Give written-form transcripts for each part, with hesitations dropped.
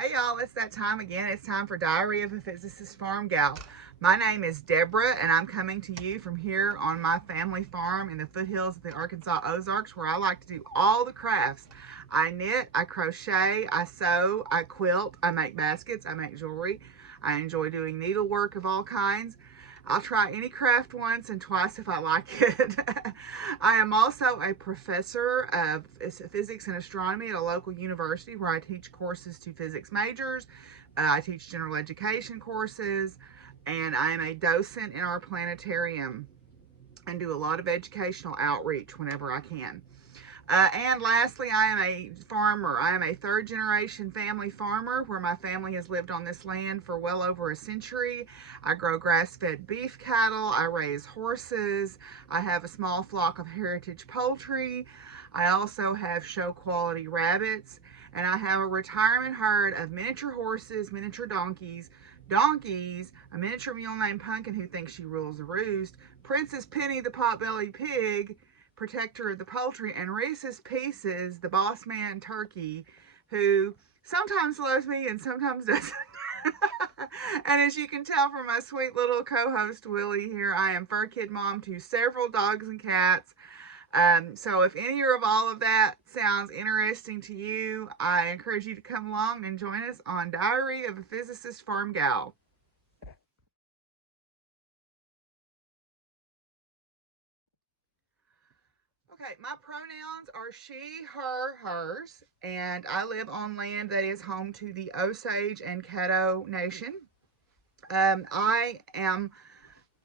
Hey y'all, it's that time again. It's time for Diary of a Physicist Farmgal. My name is Deborah and I'm coming to you from here on my family farm in the foothills of the Arkansas Ozarks, where I like to do all the crafts. I knit, I crochet, I sew, I quilt, I make baskets, I make jewelry. I enjoy doing needlework of all kinds. I'll try any craft once and twice if I like it. I am also a professor of physics and astronomy at a local university where I teach courses to physics majors. I teach general education courses, and I am a docent in our planetarium and do a lot of educational outreach whenever I can. And lastly, I am a farmer. I am a third generation family farmer where my family has lived on this land for well over a century. I grow grass-fed beef cattle. I raise horses. I have a small flock of heritage poultry. I also have show quality rabbits. And I have a retirement herd of miniature horses, miniature donkeys, a miniature mule named Pumpkin who thinks she rules the roost, Princess Penny the pot-bellied pig, protector of the poultry, and Reese's Pieces, the boss man turkey, who sometimes loves me and sometimes doesn't. And as you can tell from my sweet little co-host Willie here, I am fur kid mom to several dogs and cats. So if any or of all of that sounds interesting to you, I encourage you to come along and join us on Diary of a Physicist Farmgal. Okay, my pronouns are she, her, hers, and I live on land that is home to the Osage and Caddo Nation. I am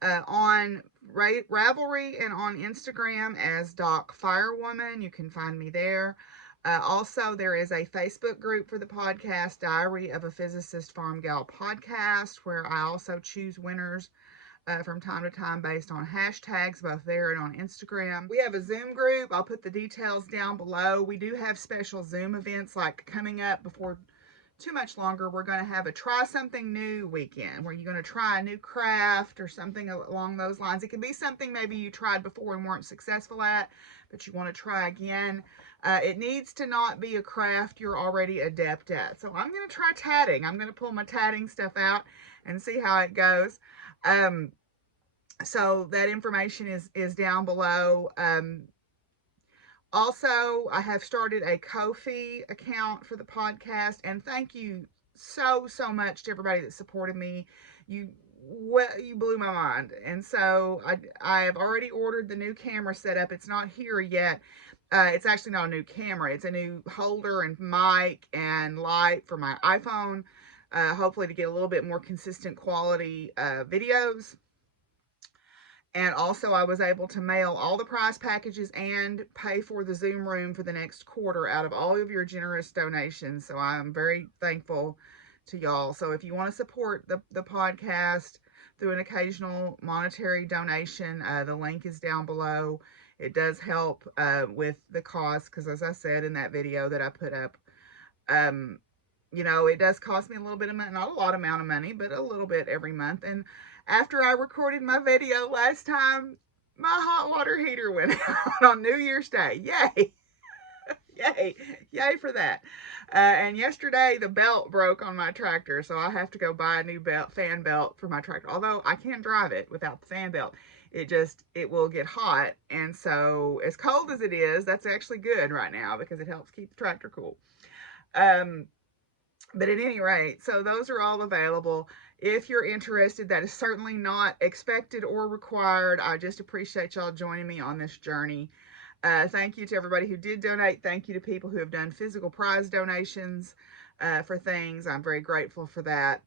on Ravelry and on Instagram as Doc Firewoman. You can find me there. Also, there is a Facebook group for the podcast, Diary of a Physicist Farmgal podcast, where I also choose winners from time to time based on hashtags, both there and on Instagram. We have a Zoom group. I'll put the details down below. We do have special Zoom events like coming up before too much longer. We're going to have a try something new weekend where you're going to try a new craft or something along those lines. It can be something maybe you tried before and weren't successful at, but you want to try again. It needs to not be a craft you're already adept at. So I'm going to try tatting. I'm going to pull my tatting stuff out and see how it goes. So that information is down below. Also, I have started a Ko-fi account for the podcast, and thank you so much to everybody that supported me. You blew my mind. And so I have already ordered the new camera setup. It's not here yet. It's actually not a new camera. It's a new holder and mic and light for my iPhone, hopefully to get a little bit more consistent quality videos. And also I was able to mail all the prize packages and pay for the Zoom room for the next quarter out of all of your generous donations. So I'm very thankful to y'all. So if you want to support the podcast through an occasional monetary donation, the link is down below. It does help with the cost, because as I said in that video that I put up, you know, it does cost me a little bit of money, not a lot amount of money, but a little bit every month. And after I recorded my video last time, my hot water heater went out on New Year's Day. Yay! Yay! Yay for that. And yesterday the belt broke on my tractor, so I have to go buy a new fan belt for my tractor. Although I can drive it without the fan belt. It will get hot. And so as cold as it is, that's actually good right now because it helps keep the tractor cool. But at any rate, so those are all available. If you're interested, that is certainly not expected or required. I just appreciate y'all joining me on this journey. Thank you to everybody who did donate. Thank you to people who have done physical prize donations for things. I'm very grateful for that.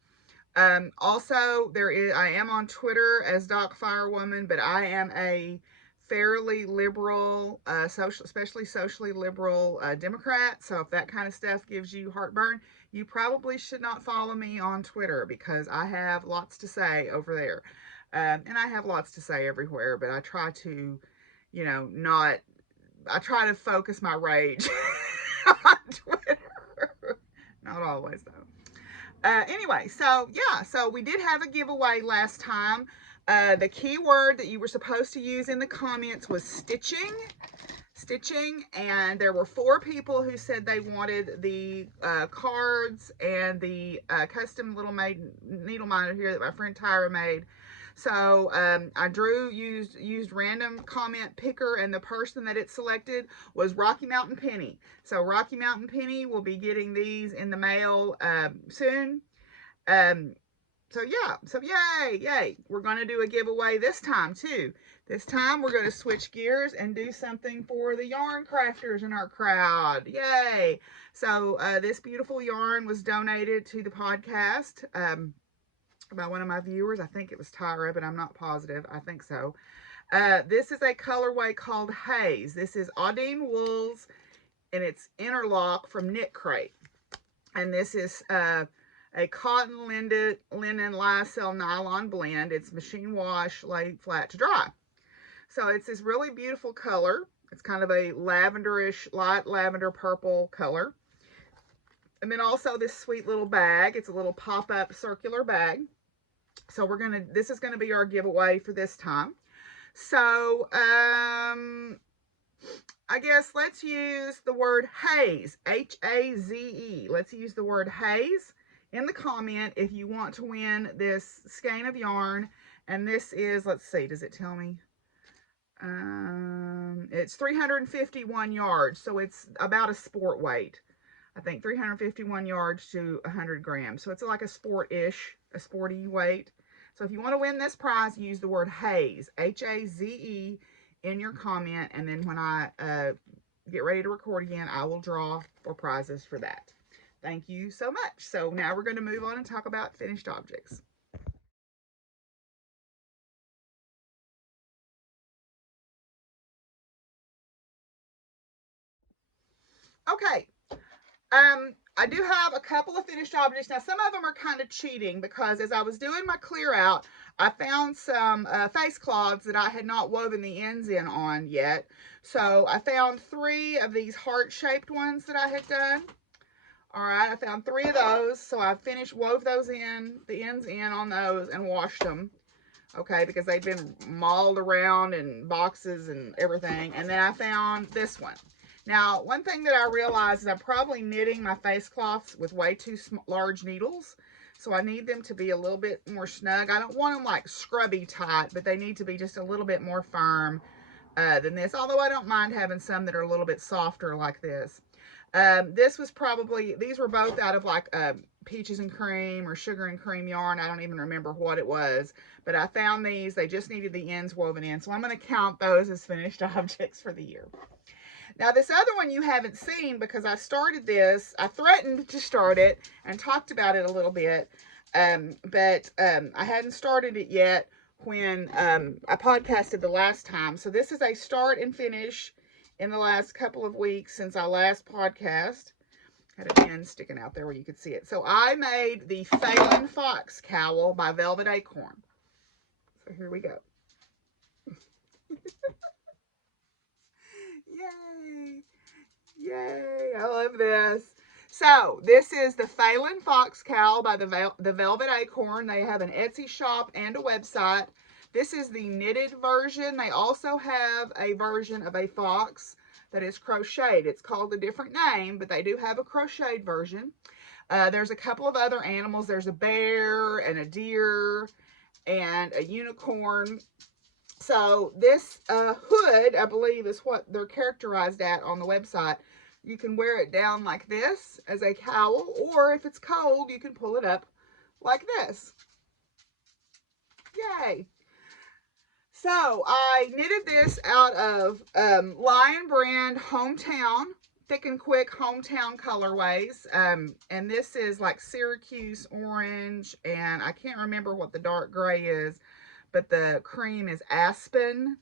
Also, I am on Twitter as Doc Firewoman, but I am a fairly liberal, especially socially liberal Democrat. So if that kind of stuff gives you heartburn, you probably should not follow me on Twitter, because I have lots to say over there. And I have lots to say everywhere, but I try to, you know, I try to focus my rage on Twitter. Not always, though. Anyway, so yeah, so we did have a giveaway last time. The key word that you were supposed to use in the comments was stitching. stitching, and there were 4 people who said they wanted the cards and the custom little made needle minder here that my friend Tyra made. So I used random comment picker, and the person that it selected was Rocky Mountain Penny. So Rocky Mountain Penny will be getting these in the mail soon. So yeah, so yay. We're going to do a giveaway this time too. This time we're going to switch gears and do something for the yarn crafters in our crowd. Yay. So this beautiful yarn was donated to the podcast by one of my viewers. I think it was Tyra, but I'm not positive. I think so. This is a colorway called Haze. This is Audine Wools, and it's interlock from Knit Crate. And this is a cotton linen lyocell nylon blend. It's machine wash, laid flat to dry. So it's this really beautiful color. It's kind of a lavenderish, light lavender purple color. And then also this sweet little bag. It's a little pop-up circular bag. So this is gonna be our giveaway for this time. So I guess let's use the word haze, H-A-Z-E. Let's use the word haze in the comment if you want to win this skein of yarn. And this is, let's see, does it tell me? It's 351 yards, so it's about a sport weight. I think 351 yards to 100 grams. So it's like a sporty weight. So if you want to win this prize, use the word haze, H-A-Z-E, in your comment. And then when I get ready to record again, I will draw for prizes for that. Thank you so much. So now we're going to move on and talk about finished objects. Okay. I do have a couple of finished objects. Now, some of them are kind of cheating because as I was doing my clear out, I found some face cloths that I had not woven the ends in on yet. So I found 3 of these heart-shaped ones that I had done. All right, I found 3 of those. So I wove those in, the ends in on those, and washed them. Okay, because they've been mauled around in boxes and everything. And then I found this one. Now, one thing that I realized is I'm probably knitting my face cloths with way too large needles. So I need them to be a little bit more snug. I don't want them like scrubby tight, but they need to be just a little bit more firm than this. Although I don't mind having some that are a little bit softer like this. These were both out of like peaches and cream or sugar and cream yarn. I don't even remember what it was. But I found these. They just needed the ends woven in. So I'm going to count those as finished objects for the year. Now, this other one you haven't seen because I started this. I threatened to start it and talked about it a little bit, but I hadn't started it yet when I podcasted the last time. So this is a start and finish in the last couple of weeks since I last podcast. Had a pin sticking out there where you could see it. So I made the Phelan Fox Cowl by Velvet Acorn. So here we go. Yay! Yay! I love this. So this is the Phelan Fox Cowl by the Velvet Acorn. They have an Etsy shop and a website. This is the knitted version. They also have a version of a fox that is crocheted. It's called a different name, but they do have a crocheted version. There's a couple of other animals. There's a bear and a deer and a unicorn. So this hood, I believe, is what they're characterized at on the website. You can wear it down like this as a cowl, or if it's cold, you can pull it up like this. Yay! So I knitted this out of Lion Brand Hometown, Thick and Quick Hometown colorways. And this is like Syracuse orange, and I can't remember what the dark gray is, but the cream is Aspen.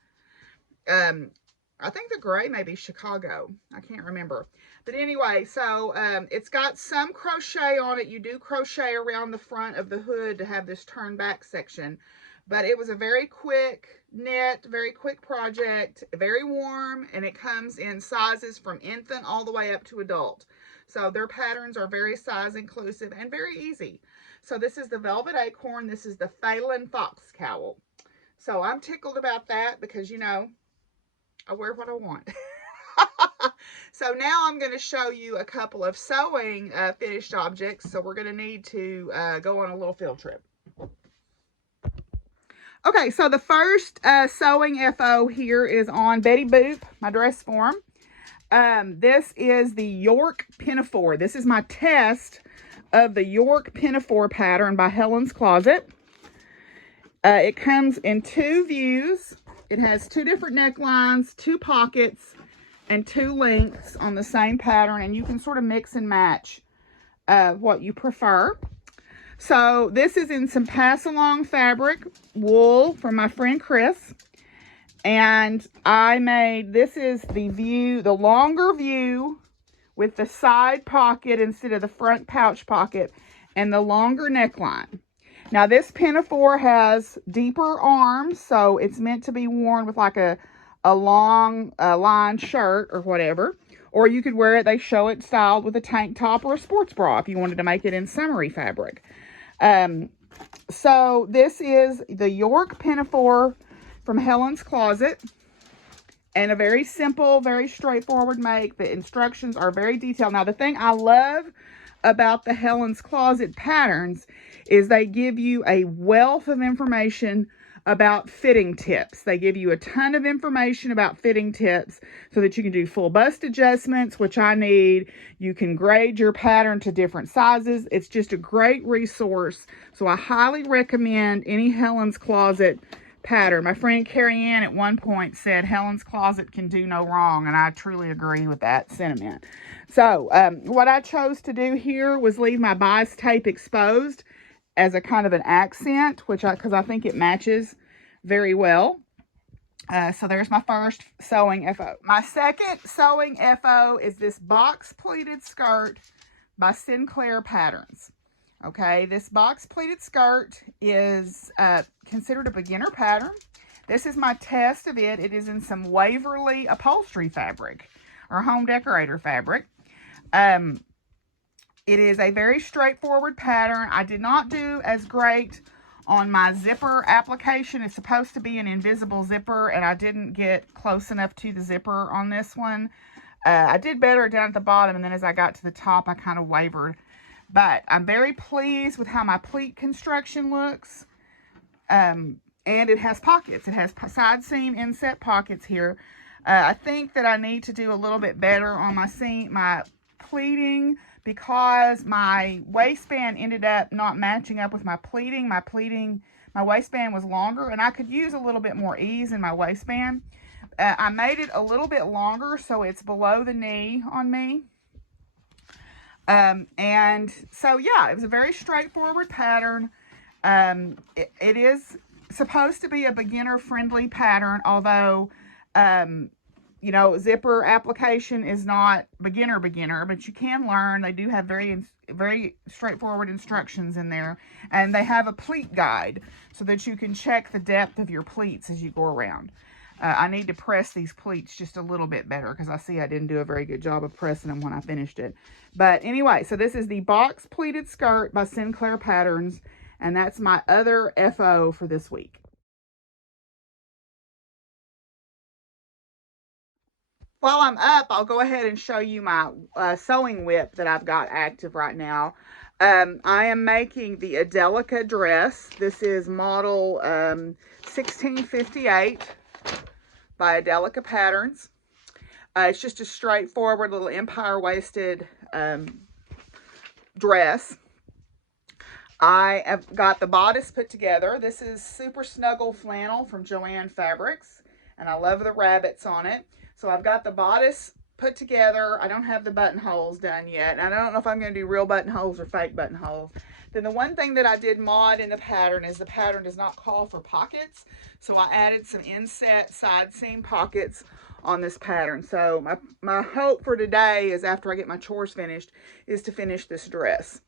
I think the gray may be Chicago. I can't remember. But anyway, so it's got some crochet on it. You do crochet around the front of the hood to have this turn back section. But it was a very quick knit, very quick project, very warm, and it comes in sizes from infant all the way up to adult. So their patterns are very size inclusive and very easy. So this is the Velvet Acorn. This is the Phelan Fox Cowl. So I'm tickled about that because, you know, I wear what I want. So now I'm going to show you a couple of sewing finished objects. So we're going to need to go on a little field trip. Okay, so the first sewing FO here is on Betty Boop, my dress form. This is the York Pinafore. This is my test of the York Pinafore pattern by Helen's Closet. It comes in two views. It has two different necklines, two pockets, and two lengths on the same pattern, and you can sort of mix and match what you prefer. So this is in some pass-along fabric, wool from my friend Chris. And I made, this is the view, the longer view with the side pocket instead of the front pouch pocket and the longer neckline. Now this pinafore has deeper arms, so it's meant to be worn with like a long line shirt or whatever. Or you could wear it, they show it styled with a tank top or a sports bra if you wanted to make it in summery fabric. So this is the York Pinafore from Helen's Closet, and a very simple, very straightforward make. The instructions are very detailed. Now the thing I love about the Helen's Closet patterns is they give you a wealth of information about fitting tips. They give you a ton of information about fitting tips so that you can do full bust adjustments, which I need. You can grade your pattern to different sizes. It's just a great resource. So I highly recommend any Helen's Closet pattern. My friend Carrie Ann at one point said Helen's Closet can do no wrong, and I truly agree with that sentiment. So what I chose to do here was leave my bias tape exposed as a kind of an accent, because I think it matches very well. So there's my first sewing FO. My second sewing FO is this box pleated skirt by Sinclair Patterns. Okay, this box pleated skirt is considered a beginner pattern. This is my test of it. It is in some Waverly upholstery fabric or home decorator fabric. It is a very straightforward pattern. I did not do as great on my zipper application. It's supposed to be an invisible zipper, and I didn't get close enough to the zipper on this one. I did better down at the bottom, and then as I got to the top, I kind of wavered. But I'm very pleased with how my pleat construction looks. And it has pockets. It has side seam inset pockets here. I think that I need to do a little bit better on my pleating, because my waistband ended up not matching up with my pleating. My waistband was longer, and I could use a little bit more ease in my waistband. I made it a little bit longer, so it's below the knee on me. And so, yeah, it was a very straightforward pattern. It is supposed to be a beginner-friendly pattern, although, you know, zipper application is not beginner, but you can learn. They do have very straightforward instructions in there, and they have a pleat guide so that you can check the depth of your pleats as you go around. I need to press these pleats just a little bit better, because I see I didn't do a very good job of pressing them when I finished it. But anyway, so this is the box pleated skirt by Sinclair Patterns, and that's my other FO for this week. While I'm up, I'll go ahead and show you my sewing whip that I've got active right now. I am making the Adelica dress. This is model 1658 by Adelica Patterns. It's just a straightforward little empire waisted dress. I have got the bodice put together. This is Super Snuggle Flannel from Joann Fabrics, and I love the rabbits on it. So I've got the bodice put together. I don't have the buttonholes done yet, and I don't know if I'm going to do real buttonholes or fake buttonholes. Then the one thing that I did mod in the pattern is the pattern does not call for pockets, so I added some inset side seam pockets on this pattern. So my hope for today is, after I get my chores finished, is to finish this dress.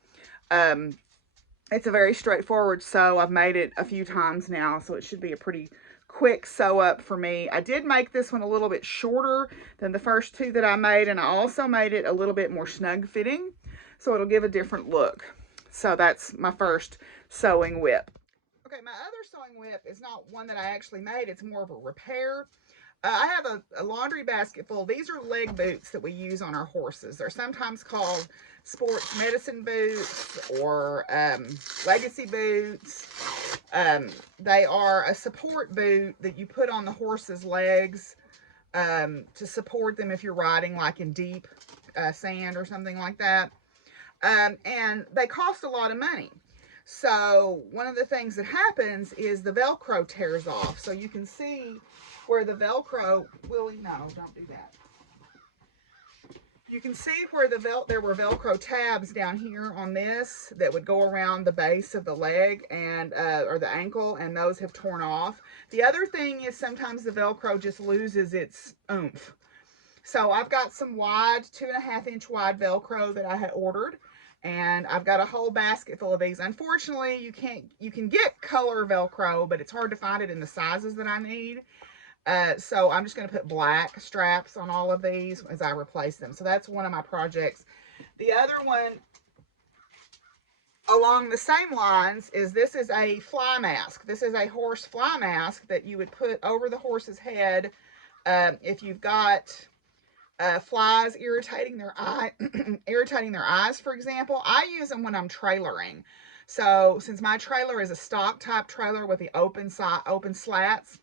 It's a very straightforward sew. I've made it a few times now, so it should be a pretty quick sew up for me. I did make this one a little bit shorter than the first two that I made, and I also made it a little bit more snug fitting, so it'll give a different look. So that's my first sewing whip. Okay, my other sewing whip is not one that I actually made. It's more of a repair. I have a laundry basket full. These are leg boots that we use on our horses. They're sometimes called sports medicine boots or legacy boots. They are a support boot that you put on the horse's legs to support them if you're riding like in deep sand or something like that. And they cost a lot of money. So one of the things that happens is the Velcro tears off. So you can see where the Velcro, Willie, no, don't do that. You can see where there were Velcro tabs down here on this that would go around the base of the leg and or the ankle, and those have torn off. The other thing is sometimes the Velcro just loses its oomph. So I've got some wide, 2.5-inch wide Velcro that I had ordered, and I've got a whole basket full of these. Unfortunately, you can get color Velcro, but it's hard to find it in the sizes that I need. So I'm just going to put black straps on all of these as I replace them. So that's one of my projects. The other one along the same lines is this is a fly mask. This is a horse fly mask that you would put over the horse's head if you've got flies irritating their eyes, for example. I use them when I'm trailering. So since my trailer is a stock type trailer with the open slats,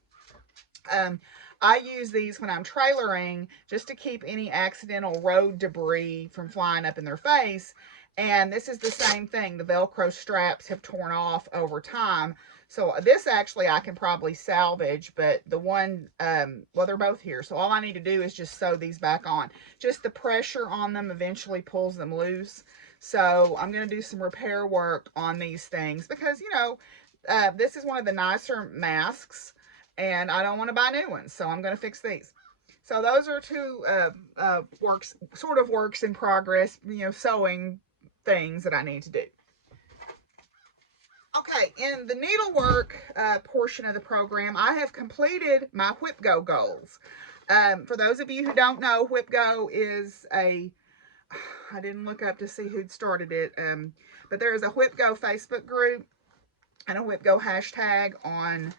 I use these when I'm trailering just to keep any accidental road debris from flying up in their face. And this is the same thing. The Velcro straps have torn off over time. So this actually I can probably salvage, but the one, well, they're both here. So all I need to do is just sew these back on. Just the pressure on them eventually pulls them loose. So I'm going to do some repair work on these things because, you know, this is one of the nicer masks. And I don't want to buy new ones, so I'm going to fix these. So those are two works in progress, you know, sewing things that I need to do. Okay, in the needlework portion of the program, I have completed my Whip Go goals. For those of you who don't know, Whip Go is I didn't look up to see who'd started it, but there is a Whip Go Facebook group and a Whip Go hashtag on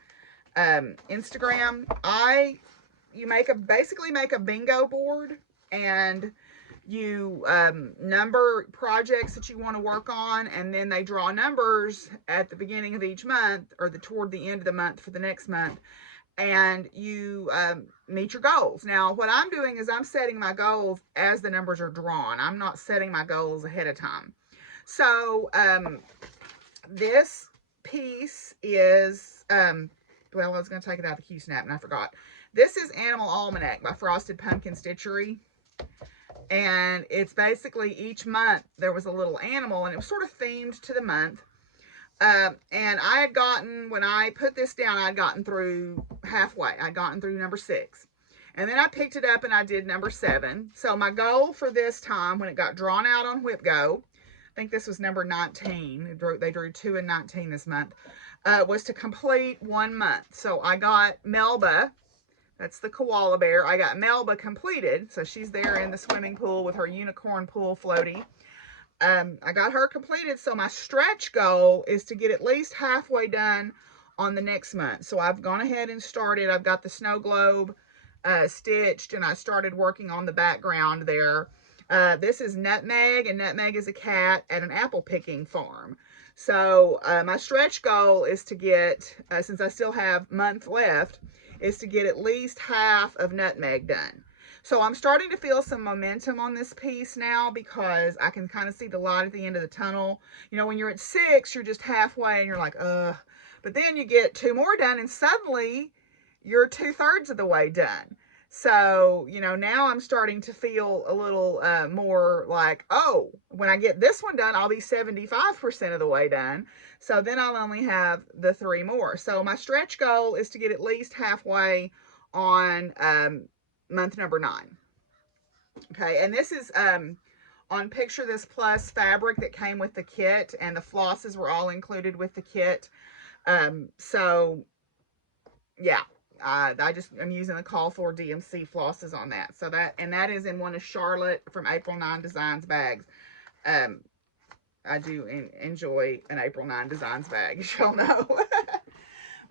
Instagram. You basically make a bingo board, and you number projects that you want to work on, and then they draw numbers at the beginning of each month or toward the end of the month for the next month, and you meet your goals. Now what I'm doing is I'm setting my goals as the numbers are drawn. I'm not setting my goals ahead of time. So this piece is well, I was going to take it out of the Q-Snap and I forgot. This is Animal Almanac by Frosted Pumpkin Stitchery. And it's basically each month there was a little animal, and it was sort of themed to the month. And I had gotten, when I put this down, I'd gotten through halfway. I'd gotten through number 6. And then I picked it up and I did number 7. So my goal for this time, when it got drawn out on Whip Go, I think this was number 19. They drew 2 and 19 this month. Was to complete 1 month. So I got Melba, that's the koala bear. I got Melba completed. So she's there in the swimming pool with her unicorn pool floaty. I got her completed. So my stretch goal is to get at least halfway done on the next month. So I've gone ahead and started. I've got the snow globe stitched, and I started working on the background there. This is Nutmeg, and Nutmeg is a cat at an apple picking farm. So my stretch goal is to get, since I still have a month left, is to get at least half of Nutmeg done. So I'm starting to feel some momentum on this piece now because I can kind of see the light at the end of the tunnel. You know, when you're at 6, you're just halfway and you're like, ugh. But then you get 2 more done and suddenly you're 2/3 of the way done. So, you know, now I'm starting to feel a little more like, oh, when I get this one done, I'll be 75% of the way done. So then I'll only have the 3 more. So my stretch goal is to get at least halfway on month number 9. Okay, and this is on Picture This Plus fabric that came with the kit, and the flosses were all included with the kit. So, yeah. I'm using the Call for DMC flosses on that. So that is in one of Charlotte from April 9 Designs bags. I do enjoy an April 9 Designs bag, as y'all know.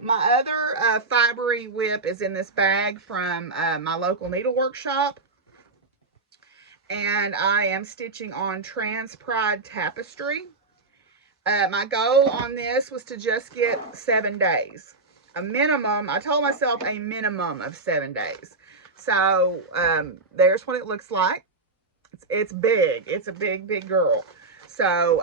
my other fibery whip is in this bag from my local needle workshop. And I am stitching on Trans Pride Tapestry. My goal on this was to just get 7 days. A minimum, I told myself a minimum of 7 days. So there's what it looks like. It's big. It's a big, big girl. So,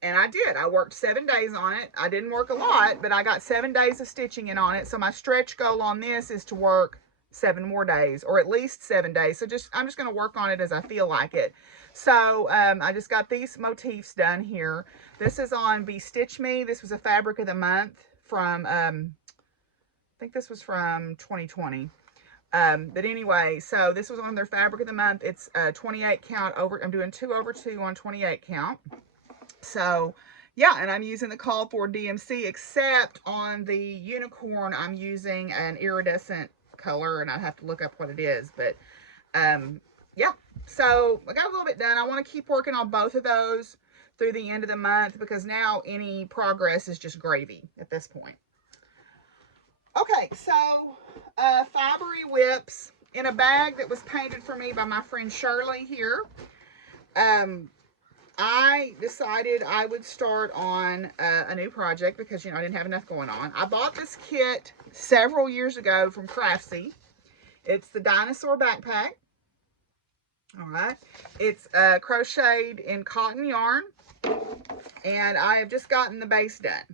and I did. I worked 7 days on it. I didn't work a lot, but I got 7 days of stitching in on it. So my stretch goal on this is to work 7 more days, or at least 7 days. So I'm just going to work on it as I feel like it. So I just got these motifs done here. This is on Be Stitch Me. This was a fabric of the month from, I think this was from 2020. But anyway, so this was on their fabric of the month. It's 28 count over. I'm doing 2 over 2 on 28 count. So yeah, and I'm using the call for DMC, except on the unicorn, I'm using an iridescent color, and I have to look up what it is. But yeah, so I got a little bit done. I want to keep working on both of those through the end of the month, because now any progress is just gravy at this point. Okay, so fibery whips in a bag that was painted for me by my friend Shirley here. I decided I would start on a new project because, you know, I didn't have enough going on. I bought this kit several years ago from Craftsy. It's the dinosaur backpack. All right. It's crocheted in cotton yarn, and I have just gotten the base done.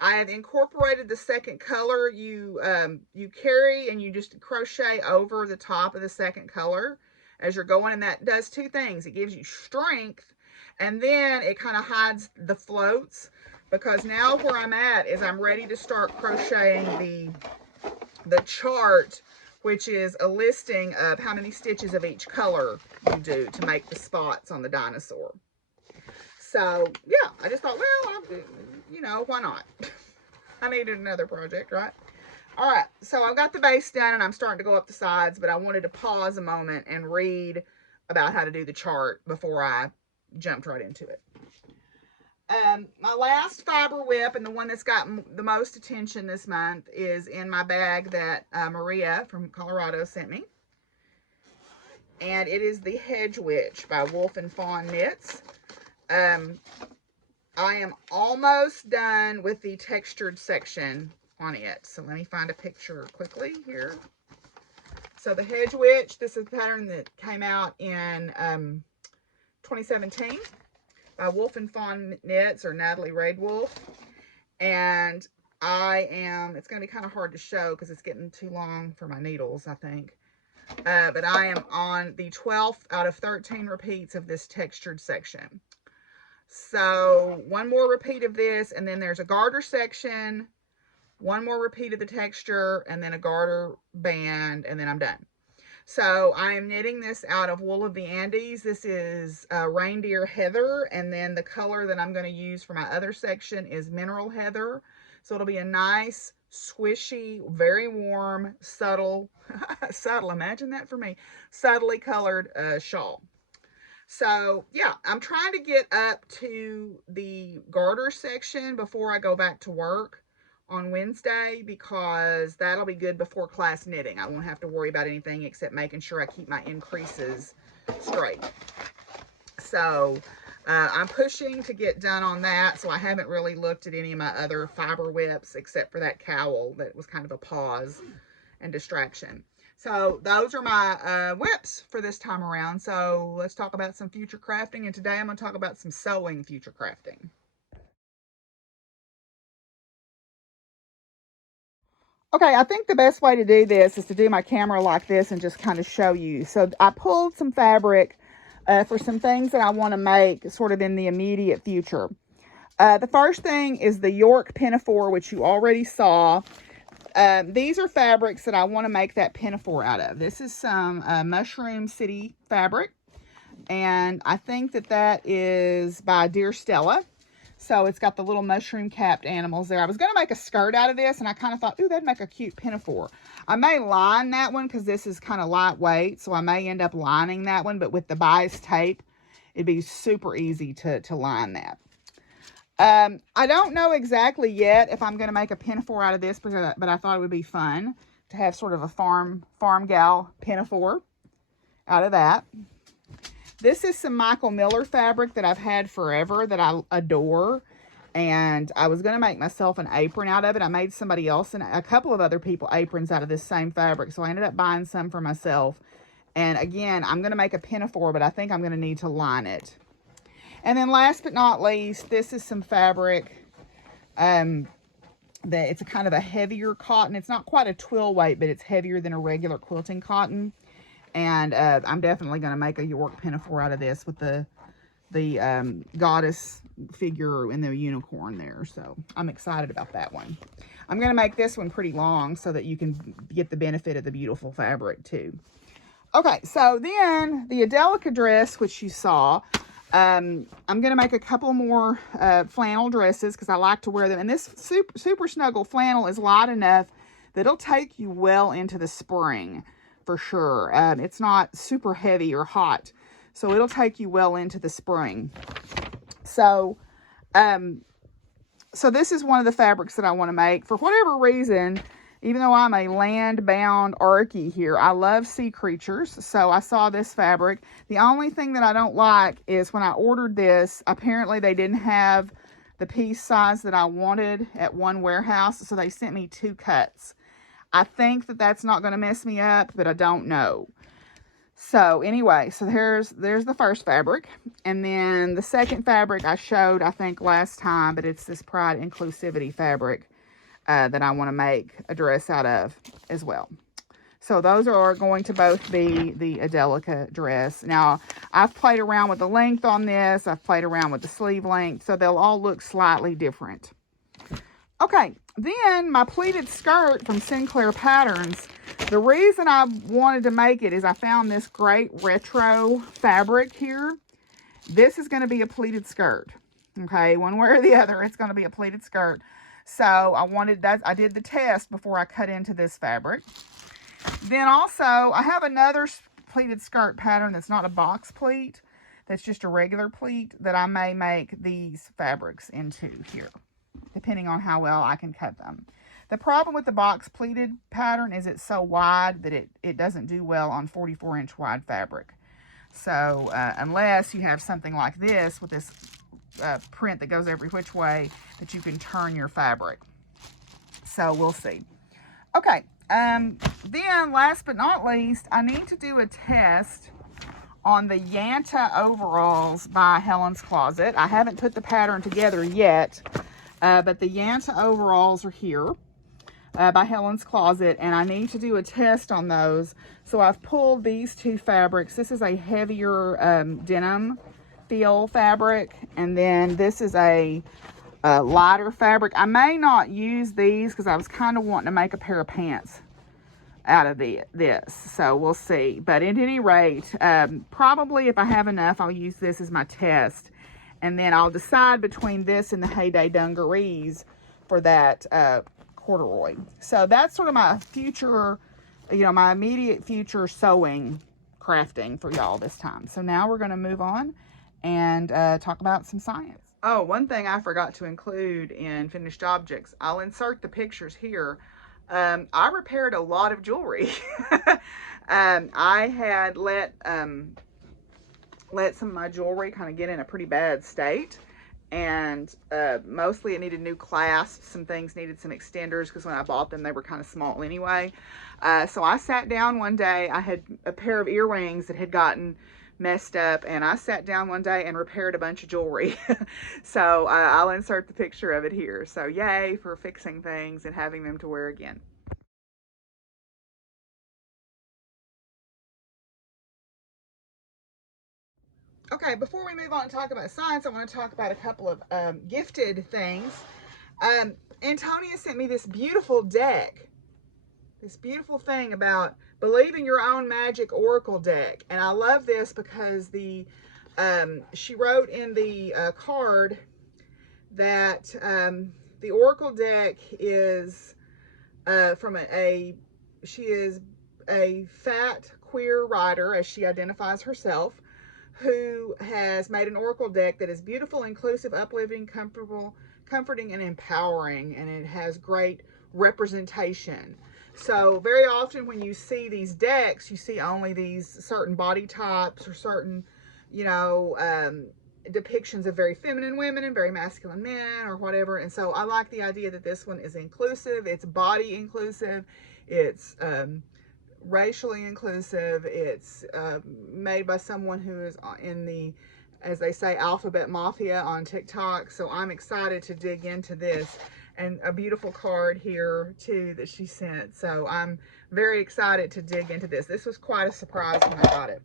I have incorporated the second color. You carry and you just crochet over the top of the second color as you're going, and that does 2 things. It gives you strength, and then it kind of hides the floats, because now where I'm at is I'm ready to start crocheting the chart, which is a listing of how many stitches of each color you do to make the spots on the dinosaur. So yeah, I just thought, well, you know, why not? I needed another project, right? All right, so I've got the base done and I'm starting to go up the sides, but I wanted to pause a moment and read about how to do the chart before I jumped right into it. My last fiber whip, and the one that's got the most attention this month, is in my bag that Maria from Colorado sent me. And it is the Hedge Witch by Wolf and Fawn Knits. I am almost done with the textured section on it. So let me find a picture quickly here. So the Hedge Witch, this is a pattern that came out in 2017 by Wolf and Fawn Knits, or Natalie Raid Wolf. And it's going to be kind of hard to show because it's getting too long for my needles, I think. But I am on the 12th out of 13 repeats of this textured section. So one more repeat of this, and then there's a garter section, one more repeat of the texture, and then a garter band, and then I'm done. So I am knitting this out of Wool of the Andes. This is Reindeer Heather, and then the color that I'm going to use for my other section is Mineral Heather. So it'll be a nice, squishy, very warm, subtle, imagine that for me, subtly colored shawl. So yeah, I'm trying to get up to the garter section before I go back to work on Wednesday, because that'll be good before class knitting. I won't have to worry about anything except making sure I keep my increases straight. So I'm pushing to get done on that. So I haven't really looked at any of my other fiber whips except for that cowl that was kind of a pause and distraction. So those are my whips for this time around. So let's talk about some future crafting. And today I'm going to talk about some sewing future crafting. Okay, I think the best way to do this is to do my camera like this and just kind of show you. So I pulled some fabric for some things that I want to make sort of in the immediate future. The first thing is the York Pinafore, which you already saw. These are fabrics that I want to make that pinafore out of. This is some Mushroom City fabric, and I think that is by Dear Stella. So it's got the little mushroom capped animals there. I was going to make a skirt out of this, and I kind of thought, ooh, that'd make a cute pinafore. I may line that one because this is kind of lightweight, so I may end up lining that one, but with the bias tape, it'd be super easy to line that. I don't know exactly yet if I'm going to make a pinafore out of this, but I thought it would be fun to have sort of a farm gal pinafore out of that. This is some Michael Miller fabric that I've had forever that I adore. And I was going to make myself an apron out of it. I made somebody else and a couple of other people aprons out of this same fabric. So I ended up buying some for myself. And again, I'm going to make a pinafore, but I think I'm going to need to line it. And then last but not least, this is some fabric that it's a kind of a heavier cotton. It's not quite a twill weight, but it's heavier than a regular quilting cotton. And I'm definitely going to make a York pinafore out of this with the goddess figure and the unicorn there. So I'm excited about that one. I'm going to make this one pretty long so that you can get the benefit of the beautiful fabric too. Okay, so then the Adelica dress, which you saw, I'm going to make a couple more flannel dresses because I like to wear them. And this super snuggle flannel is light enough that it'll take you well into the spring for sure. It's not super heavy or hot, so it'll take you well into the spring. So, so this is one of the fabrics that I want to make. For whatever reason, even though I'm a land-bound Archie here, I love sea creatures. So I saw this fabric. The only thing that I don't like is when I ordered this, apparently they didn't have the piece size that I wanted at one warehouse. So they sent me 2 cuts. I think that that's not going to mess me up, but I don't know. So anyway, so there's the first fabric. And then the second fabric I showed, I think, last time, but it's this Pride Inclusivity fabric that I want to make a dress out of as well. So those are going to both be the Adelica dress. Now, I've played around with the length on this. I've played around with the sleeve length, so they'll all look slightly different. Okay, then my pleated skirt from Sinclair Patterns. The reason I wanted to make it is I found this great retro fabric here. This is going to be a pleated skirt. Okay, one way or the other, it's going to be a pleated skirt. So I did the test before I cut into this fabric. Then also, I have another pleated skirt pattern that's not a box pleat. That's just a regular pleat that I may make these fabrics into here, depending on how well I can cut them. The problem with the box pleated pattern is it's so wide that it doesn't do well on 44-inch wide fabric. So unless you have something like this with this print that goes every which way, that you can turn your fabric. So we'll see. Okay, then last but not least, I need to do a test on the Yanta overalls by Helen's Closet. I haven't put the pattern together yet, but the Yanta overalls are here by Helen's Closet, and I need to do a test on those. So I've pulled these 2 fabrics. This is a heavier denim feel fabric, and then this is a lighter fabric. I may not use these because I was kind of wanting to make a pair of pants out of this, so we'll see. But at any rate, probably if I have enough, I'll use this as my test, and then I'll decide between this and the Heyday dungarees for that corduroy. So that's sort of my future, my immediate future sewing crafting for y'all this time. So now we're going to move on and talk about some science. Oh, one thing I forgot to include in finished objects, I'll insert the pictures here. I repaired a lot of jewelry. I had let some of my jewelry kind of get in a pretty bad state, and mostly it needed new clasps. Some things needed some extenders because when I bought them they were kind of small anyway. So I sat down one day. I had a pair of earrings that had gotten messed up, and I sat down one day and repaired a bunch of jewelry. So I'll insert the picture of it here. So yay for fixing things and having them to wear again. Okay, before we move on and talk about science, I want to talk about a couple of gifted things. Antonia sent me this beautiful deck. This beautiful thing about Believe in Your Own Magic Oracle deck. And I love this because she wrote in the card that the Oracle deck is she is a fat queer writer, as she identifies herself, who has made an oracle deck that is beautiful, inclusive, uplifting, comforting, and empowering, and it has great representation. So very often when you see these decks, you see only these certain body types or certain, you know, depictions of very feminine women and very masculine men or whatever. And so I like the idea that this one is inclusive. It's body inclusive. It's racially inclusive. It's made by someone who is in the, as they say, alphabet mafia on TikTok. So I'm excited to dig into this. And a beautiful card here too that she sent. So I'm very excited to dig into this. This was quite a surprise when I got it.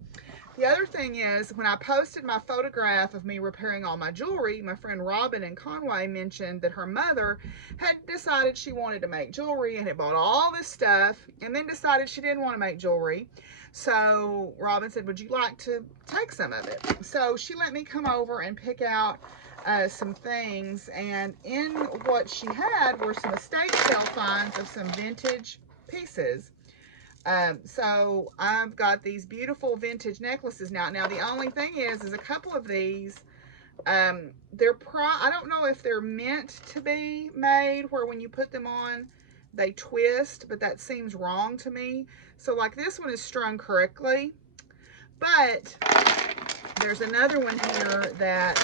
The other thing is, when I posted my photograph of me repairing all my jewelry, my friend Robin in Conway mentioned that her mother had decided she wanted to make jewelry and had bought all this stuff and then decided she didn't want to make jewelry. So Robin said, would you like to take some of it? So she let me come over and pick out some things, and in what she had were some estate sale finds of some vintage pieces. So I've got these beautiful vintage necklaces now. Now the only thing is a couple of these, I don't know if they're meant to be made where when you put them on, they twist, but that seems wrong to me. So like this one is strung correctly, but there's another one here that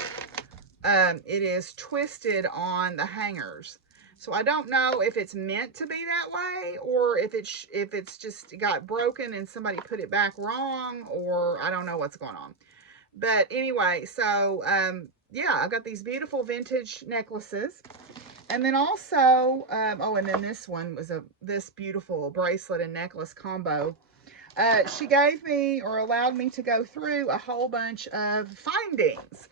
it is twisted on the hangers. So I don't know if it's meant to be that way, or if it's just got broken and somebody put it back wrong, or I don't know what's going on. But anyway, so yeah, I've got these beautiful vintage necklaces. And then also, oh, and then this one was this beautiful bracelet and necklace combo. She gave me, or allowed me to go through a whole bunch of findings.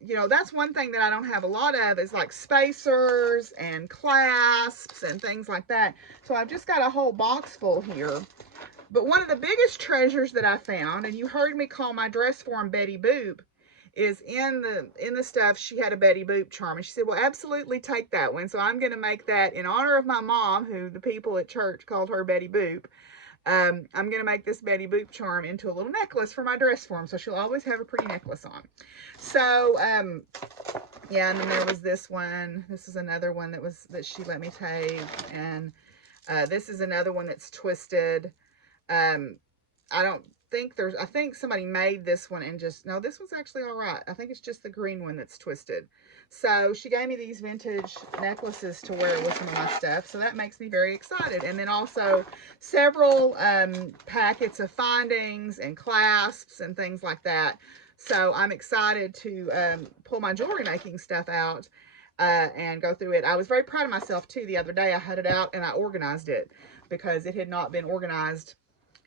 You know, that's one thing that I don't have a lot of, is like spacers and clasps and things like that. So I've just got a whole box full here. But one of the biggest treasures that I found, and you heard me call my dress form Betty Boop, is in the stuff. She had a Betty Boop charm, and she said, well, absolutely take that one. So I'm going to make that in honor of my mom, who the people at church called her Betty Boop. I'm going to make this Betty Boop charm into a little necklace for my dress form, so she'll always have a pretty necklace on. So, yeah, and then there was this one. This is another one that she let me take, and this is another one that's twisted. I think somebody made this one and no, this one's actually all right. I think it's just the green one that's twisted. So she gave me these vintage necklaces to wear with some of my stuff. So that makes me very excited. And then also several packets of findings and clasps and things like that. So I'm excited to pull my jewelry making stuff out and go through it. I was very proud of myself too. The other day I had it out and I organized it because it had not been organized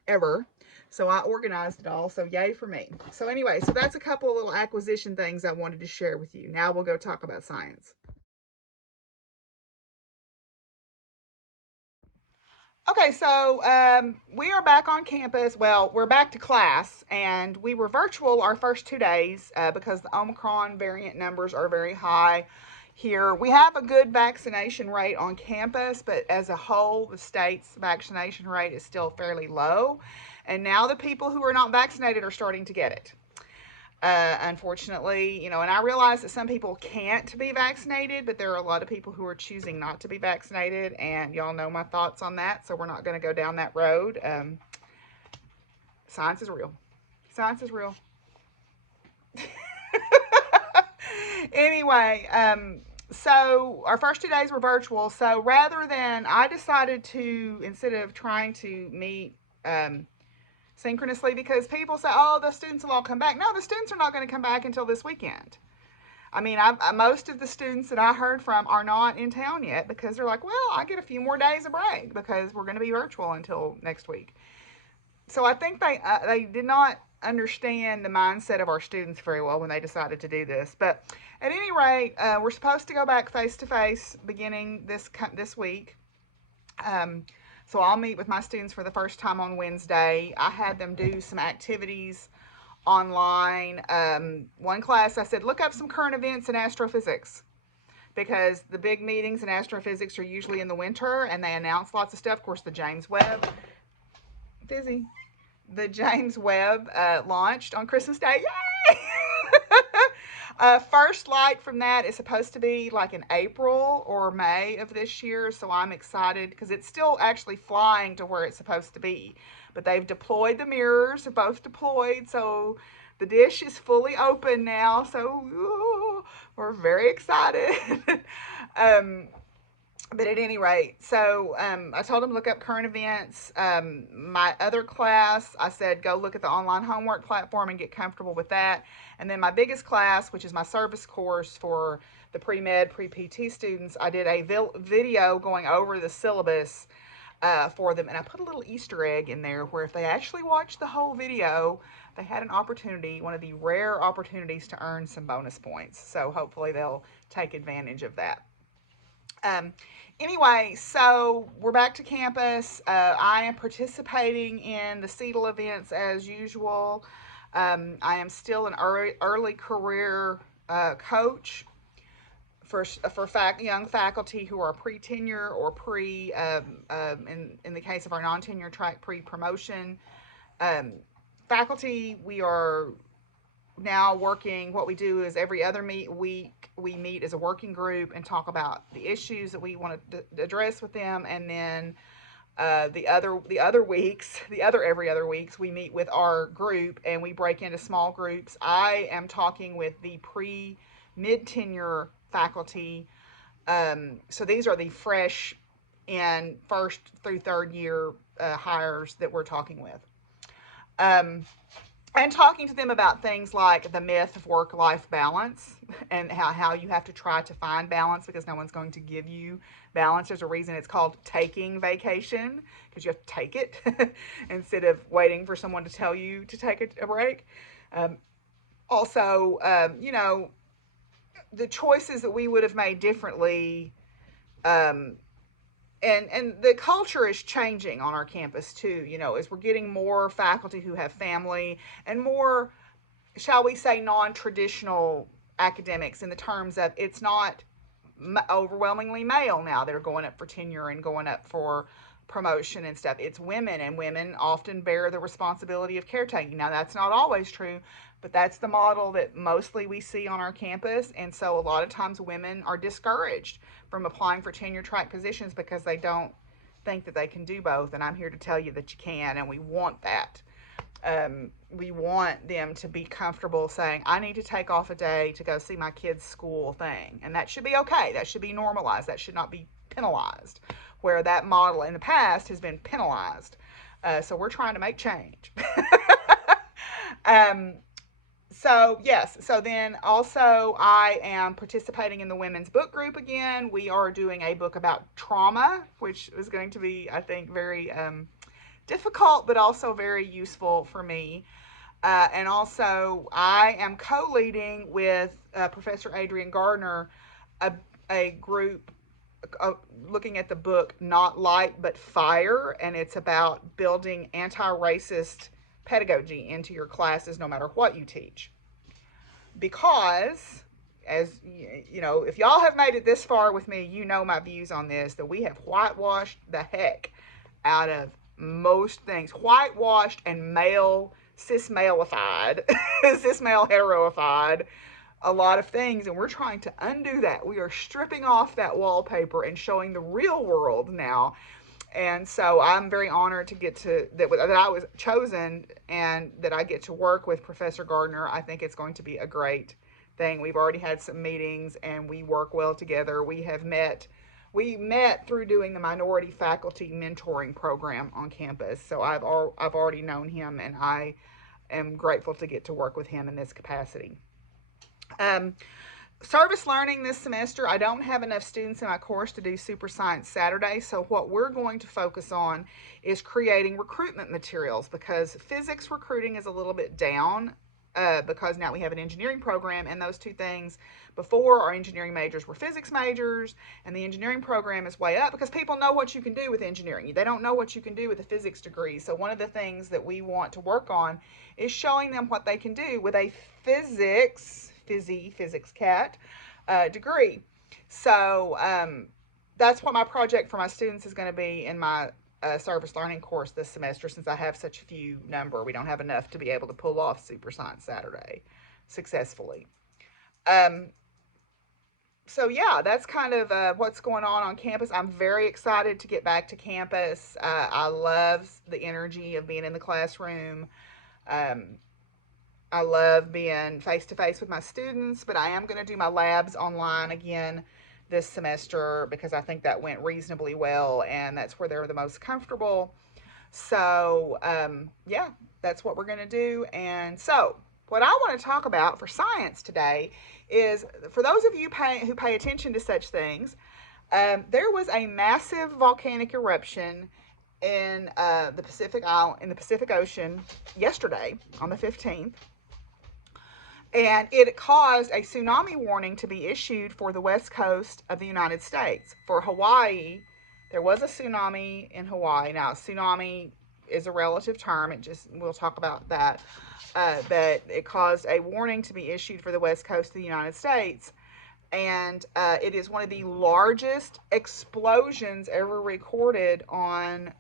ever. So I organized it all. So yay for me. So anyway, so that's a couple of little acquisition things I wanted to share with you. Now we'll go talk about science. Okay, so we are back on campus. Well, we're back to class, and we were virtual our first 2 days because the Omicron variant numbers are very high here. We have a good vaccination rate on campus, but as a whole, the state's vaccination rate is still fairly low. And now the people who are not vaccinated are starting to get it. Unfortunately, you know, and I realize that some people can't be vaccinated, but there are a lot of people who are choosing not to be vaccinated, and y'all know my thoughts on that, so we're not going to go down that road. Science is real. Science is real. Anyway, so our first 2 days were virtual, so rather than, I decided to, instead of trying to meet synchronously, because people say, oh, the students will all come back. No, the students are not going to come back until this weekend. I mean, most of the students that I heard from are not in town yet because they're like, well, I get a few more days of break because we're going to be virtual until next week. So I think they did not understand the mindset of our students very well when they decided to do this. But at any rate, we're supposed to go back face-to-face beginning this week. So I'll meet with my students for the first time on Wednesday. I had them do some activities online. One class, I said, look up some current events in astrophysics, because the big meetings in astrophysics are usually in the winter and they announce lots of stuff. Of course, the James Webb, Phizzy, the James Webb launched on Christmas Day. Yay! First light from that is supposed to be like in April or May of this year, so I'm excited because it's still actually flying to where it's supposed to be. But they've deployed the mirrors, they're both deployed, so the dish is fully open now, so ooh, we're very excited. But at any rate, so I told them to look up current events. My other class, I said, go look at the online homework platform and get comfortable with that. And then my biggest class, which is my service course for the pre-med, pre-PT students, I did a video going over the syllabus for them. And I put a little Easter egg in there where if they actually watched the whole video, they had an opportunity, one of the rare opportunities to earn some bonus points. So hopefully they'll take advantage of that. Anyway, so we're back to campus. I am participating in the CETL events as usual. I am still an early career coach for young faculty who are pre-tenure or in the case of our non-tenure track, pre-promotion. Faculty, we are now working, what we do is every other week we meet as a working group and talk about the issues that we want to address with them, and then every other weeks we meet with our group and we break into small groups. I am talking with the mid-tenure faculty, so these are the fresh and first through third year hires that we're talking with. And talking to them about things like the myth of work-life balance and how you have to try to find balance because no one's going to give you balance. There's a reason it's called taking vacation, because you have to take it instead of waiting for someone to tell you to take a break. Also, the choices that we would have made differently, and the culture is changing on our campus too, as we're getting more faculty who have family and more, shall we say, non-traditional academics in the terms of it's not overwhelmingly male now that are going up for tenure and going up for promotion and stuff. It's women, and women often bear the responsibility of caretaking. Now, that's not always true, but that's the model that mostly we see on our campus. And so a lot of times women are discouraged from applying for tenure track positions because they don't think that they can do both. And I'm here to tell you that you can, and we want that. We want them to be comfortable saying, I need to take off a day to go see my kid's school thing. And that should be okay. That should be normalized. That should not be penalized, where that model in the past has been penalized. So we're trying to make change. So yes, so then also I am participating in the women's book group again. We are doing a book about trauma, which is going to be, I think, very difficult, but also very useful for me. And also I am co-leading with Professor Adrian Gardner a group looking at the book Not Light But Fire, and it's about building anti-racist pedagogy into your classes no matter what you teach. Because, as you know, if y'all have made it this far with me, you know my views on this, that we have whitewashed the heck out of most things. Whitewashed and cis-male-ified, cis-male heteroified a lot of things, and we're trying to undo that. We are stripping off that wallpaper and showing the real world now. And so I'm very honored to get to that I was chosen and that I get to work with Professor Gardner. I think it's going to be a great thing. We've already had some meetings and we work well together. We met through doing the minority faculty mentoring program on campus. So I've already known him, and I am grateful to get to work with him in this capacity. Service learning this semester, I don't have enough students in my course to do Super Science Saturday, so what we're going to focus on is creating recruitment materials, because physics recruiting is a little bit down because now we have an engineering program, and those two things, before our engineering majors were physics majors, and the engineering program is way up because people know what you can do with engineering. They don't know what you can do with a physics degree. So one of the things that we want to work on is showing them what they can do with a Phizzy physics cat degree. So that's what my project for my students is going to be in my service learning course this semester since I have such a few number. We don't have enough to be able to pull off Super Science Saturday successfully. So yeah, that's kind of what's going on campus. I'm very excited to get back to campus. I love the energy of being in the classroom. Um, I love being face to face with my students, but I am going to do my labs online again this semester because I think that went reasonably well and that's where they're the most comfortable. So, yeah, that's what we're going to do. And so, what I want to talk about for science today is for those of you who pay attention to such things, there was a massive volcanic eruption in the Pacific Ocean yesterday on the 15th. And it caused a tsunami warning to be issued for the west coast of the United States. For Hawaii, there was a tsunami in Hawaii. Now, tsunami is a relative term. We'll talk about that. But it caused a warning to be issued for the west coast of the United States. And it is one of the largest explosions ever recorded on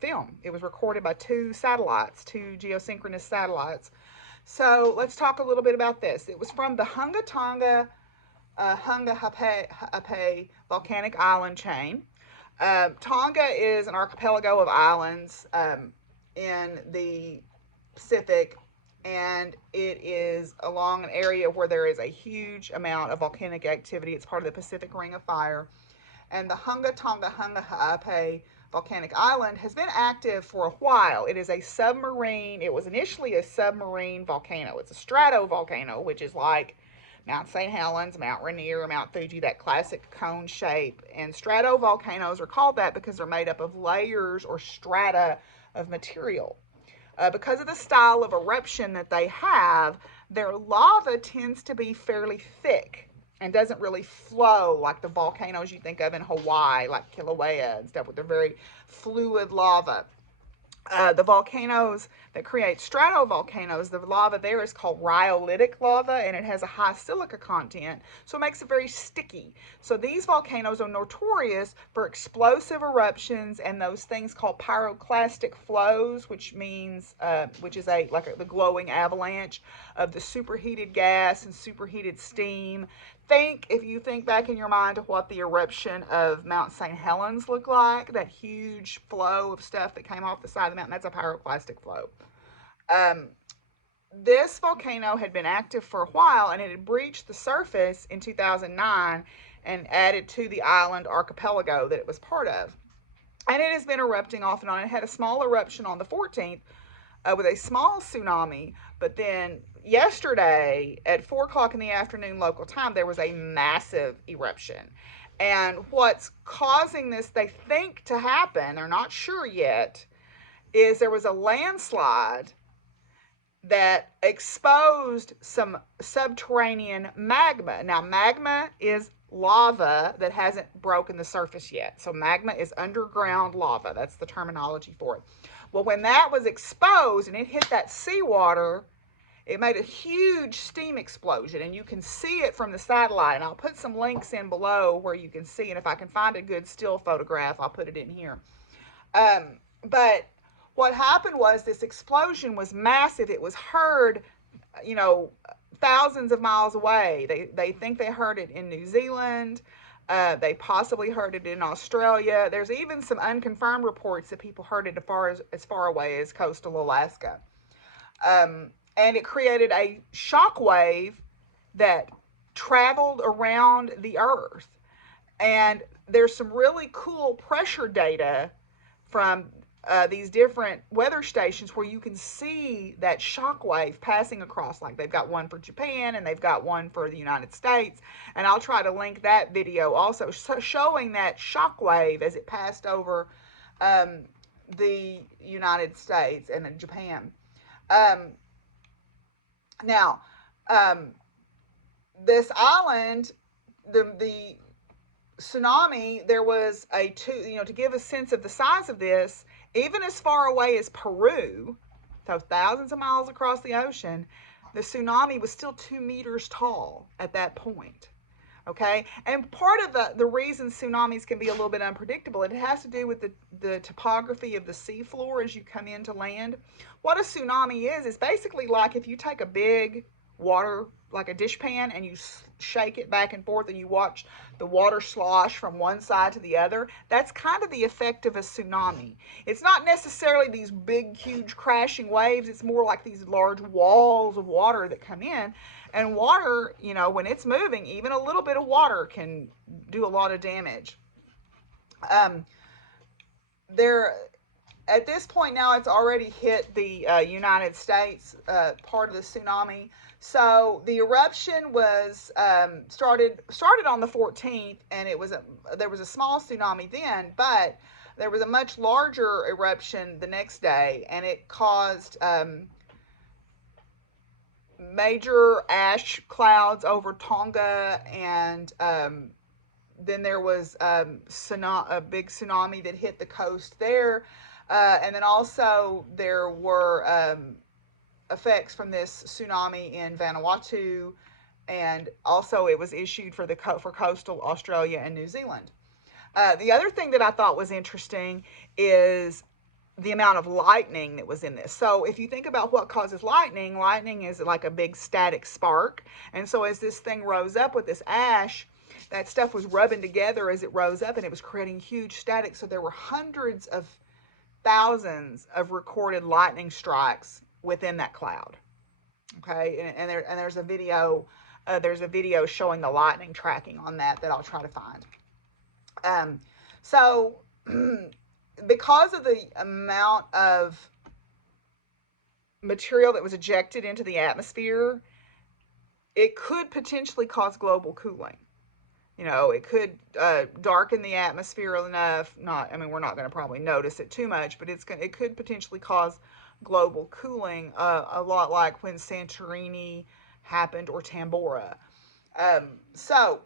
film. It was recorded by two geosynchronous satellites. So let's talk a little bit about this. It was from the Hunga volcanic island chain. Tonga is an archipelago of islands in the Pacific, and it is along an area where there is a huge amount of volcanic activity. It's part of the Pacific Ring of Fire. And the Hunga volcanic island has been active for a while. It was initially a submarine volcano. It's a stratovolcano, which is like Mount St. Helens, Mount Rainier, Mount Fuji, that classic cone shape. And stratovolcanoes are called that because they're made up of layers or strata of material. Because of the style of eruption that they have, their lava tends to be fairly thick and doesn't really flow like the volcanoes you think of in Hawaii, like Kilauea and stuff, with their very fluid lava. The volcanoes that create stratovolcanoes, the lava there is called rhyolitic lava, and it has a high silica content, so it makes it very sticky. So these volcanoes are notorious for explosive eruptions and those things called pyroclastic flows, which is the glowing avalanche of the superheated gas and superheated steam. If you think back in your mind to what the eruption of Mount St. Helens looked like, that huge flow of stuff that came off the side of the mountain, that's a pyroclastic flow. This volcano had been active for a while, and it had breached the surface in 2009 and added to the island archipelago that it was part of. And it has been erupting off and on. It had a small eruption on the 14th with a small tsunami, but then yesterday at 4 o'clock in the afternoon local time, there was a massive eruption. And what's causing this, they think, to happen, they're not sure yet, is there was a landslide that exposed some subterranean magma. Now, magma is lava that hasn't broken the surface yet. So magma is underground lava. That's the terminology for it. Well, when that was exposed and it hit that seawater, it made a huge steam explosion, and you can see it from the satellite. And I'll put some links in below where you can see, and if I can find a good still photograph, I'll put it in here. But what happened was this explosion was massive. It was heard, thousands of miles away. They think they heard it in New Zealand. They possibly heard it in Australia. There's even some unconfirmed reports that people heard it as far away as coastal Alaska. And it created a shock wave that traveled around the earth. And there's some really cool pressure data from these different weather stations where you can see that shock wave passing across. Like they've got one for Japan and they've got one for the United States. And I'll try to link that video also showing that shock wave as it passed over the United States and Japan. Now, this island, the tsunami, there was to give a sense of the size of this, even as far away as Peru, so thousands of miles across the ocean, the tsunami was still 2 meters tall at that point. Okay, and part of the reason tsunamis can be a little bit unpredictable, it has to do with the topography of the seafloor as you come into land. What a tsunami is basically like if you take a big water, like a dishpan, and you shake it back and forth and you watch the water slosh from one side to the other. That's kind of the effect of a tsunami. It's not necessarily these big, huge crashing waves. It's more like these large walls of water that come in. And water, you know, when it's moving, even a little bit of water can do a lot of damage. There, at this point now, it's already hit the United States part of the tsunami. So the eruption was started on the 14th, and there was a small tsunami then, but there was a much larger eruption the next day, and it caused major ash clouds over Tonga, and then there was a big tsunami that hit the coast there, and then also there were effects from this tsunami in Vanuatu, and also it was issued for coastal Australia and New Zealand. The other thing that I thought was interesting is the amount of lightning that was in this. So if you think about what causes lightning, lightning is like a big static spark. And so as this thing rose up with this ash, that stuff was rubbing together as it rose up, and it was creating huge static. So there were hundreds of thousands of recorded lightning strikes within that cloud. Okay, and there's a video. There's a video showing the lightning tracking on that I'll try to find. So because of the amount of material that was ejected into the atmosphere, it could potentially cause global cooling. You know, it could darken the atmosphere enough. We're not going to probably notice it too much, but it could potentially cause global cooling, a lot like when Santorini happened or Tambora. So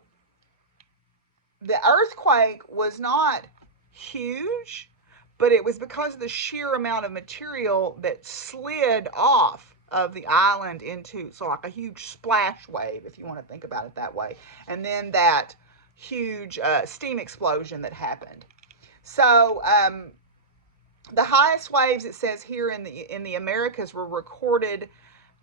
the earthquake was not huge, but it was because of the sheer amount of material that slid off of the island into, so like a huge splash wave, if you want to think about it that way, and then that huge steam explosion that happened. So the highest waves, it says here in the Americas, were recorded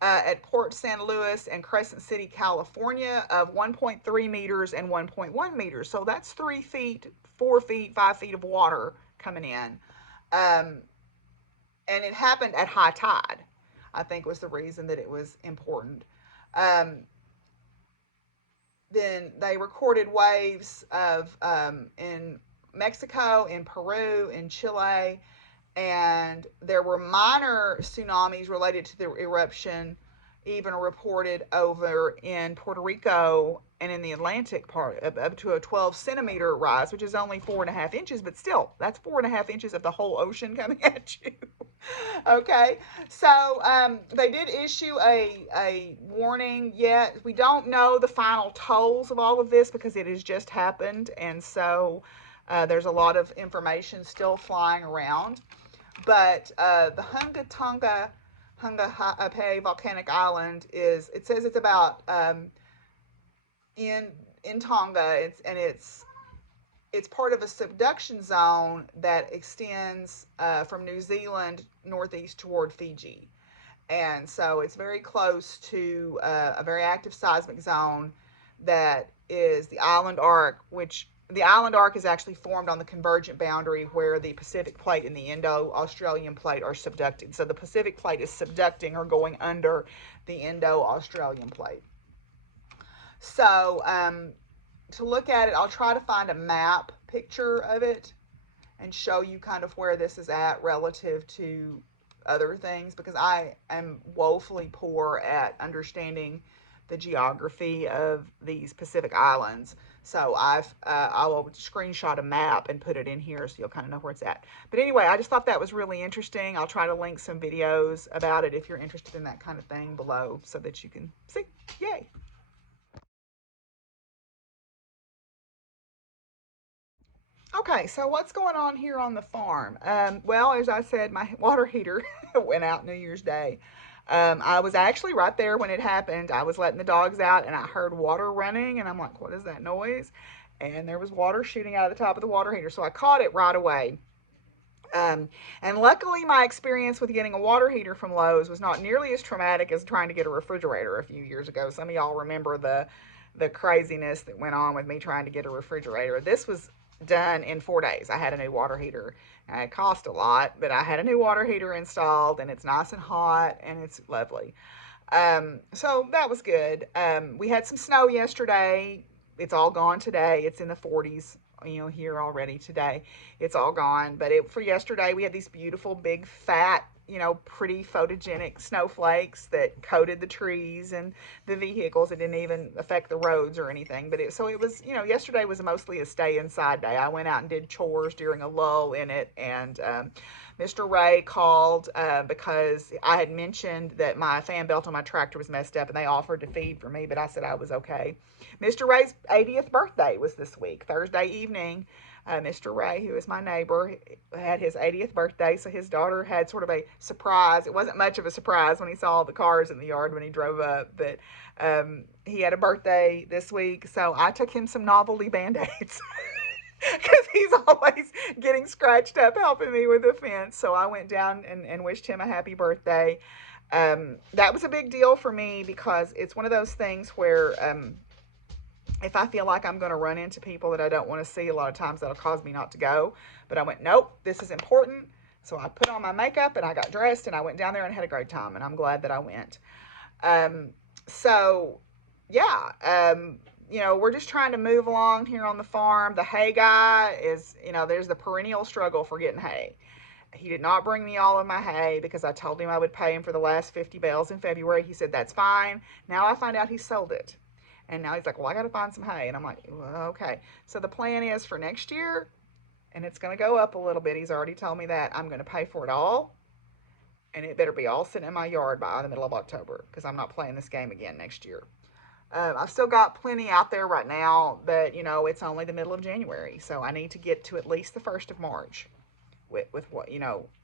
at Port San Luis and Crescent City, California, of 1.3 meters and 1.1 meters. So that's 3 feet, 4 feet, 5 feet of water coming in. And it happened at high tide, I think was the reason that it was important. Then they recorded waves of in Mexico, in Peru, in Chile, and there were minor tsunamis related to the eruption even reported over in Puerto Rico and in the Atlantic part, up to a 12 centimeter rise, which is only 4.5 inches, but still, that's 4.5 inches of the whole ocean coming at you. Okay, so they did issue a warning yet. We don't know the final tolls of all of this because it has just happened, and so there's a lot of information still flying around. But the Hunga volcanic island it says it's about in Tonga, it's part of a subduction zone that extends from New Zealand northeast toward Fiji. And so it's very close to a very active seismic zone that is the island arc, which the island arc is actually formed on the convergent boundary where the Pacific plate and the Indo-Australian plate are subducted. So the Pacific plate is subducting or going under the Indo-Australian plate. So to look at it, I'll try to find a map picture of it and show you kind of where this is at relative to other things, because I am woefully poor at understanding the geography of these Pacific islands. So I will screenshot a map and put it in here so you'll kind of know where it's at. But anyway, I just thought that was really interesting. I'll try to link some videos about it if you're interested in that kind of thing below so that you can see. Yay! Okay, so what's going on here on the farm? Well, as I said, my water heater went out New Year's Day. I was actually right there when it happened. I was letting the dogs out and I heard water running, and I'm like, what is that noise? And there was water shooting out of the top of the water heater. So I caught it right away. Um, and luckily, my experience with getting a water heater from Lowe's was not nearly as traumatic as trying to get a refrigerator a few years ago. Some of y'all remember the craziness that went on with me trying to get a refrigerator. This was done in 4 days. I had a new water heater. It cost a lot, but I had a new water heater installed, and it's nice and hot, and it's lovely. So that was good. We had some snow yesterday. It's all gone today. It's in the 40s, here already today. It's all gone. But for yesterday, we had these beautiful, big, fat, pretty photogenic snowflakes that coated the trees and the vehicles. It didn't even affect the roads or anything. But it was, yesterday was mostly a stay inside day. I went out and did chores during a lull in it, and Mr. Ray called because I had mentioned that my fan belt on my tractor was messed up, and they offered to feed for me, but I said I was okay. Mr. Ray's 80th birthday was this week, Thursday evening. Mr. Ray, who is my neighbor, had his 80th birthday, so his daughter had sort of a surprise. It wasn't much of a surprise when he saw all the cars in the yard when he drove up, but he had a birthday this week, so I took him some novelty Band-Aids. Because he's always getting scratched up helping me with the fence. So I went down and wished him a happy birthday. That was a big deal for me because it's one of those things where if I feel like I'm going to run into people that I don't want to see, a lot of times that'll cause me not to go. But I went, nope, this is important. So I put on my makeup and I got dressed and I went down there and had a great time. And I'm glad that I went. So, yeah. We're just trying to move along here on the farm. The hay guy is, there's the perennial struggle for getting hay. He did not bring me all of my hay because I told him I would pay him for the last 50 bales in February. He said, that's fine. Now I find out he sold it. And now he's like, well, I got to find some hay. And I'm like, well, okay. So the plan is for next year, and it's going to go up a little bit. He's already told me that. I'm going to pay for it all. And it better be all sitting in my yard by the middle of October because I'm not playing this game again next year. I've still got plenty out there right now, but it's only the middle of January, so I need to get to at least the 1st of March with what